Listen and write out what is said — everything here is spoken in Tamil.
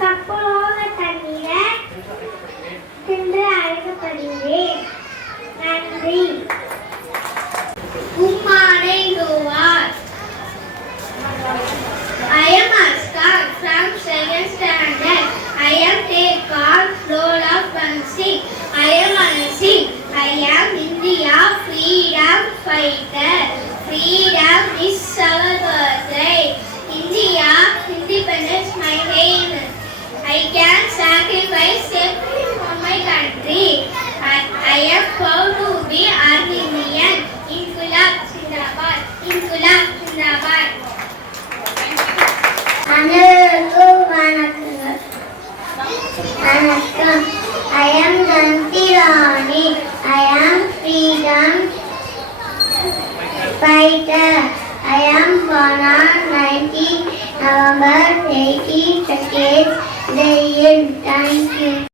கப்பலோக தண்ணீரை சென்று அழைக்கப்படுகிறேன். நன்றி. உம்மானை நோவார். I am Askan from 2nd standard. I am take on role of Bansi. I am Ansi. I am India freedom fighter. Freedom is our birthright. India independence my name. I can sacrifice everything for my country. I am proud to be Armenian. Inqilab Zindabad. Inqilab Zindabad. அனைவருக்கும் வணக்கம். I am Janti Rani. I am freedom fighter. I am born on 19 November 1838. Thank you.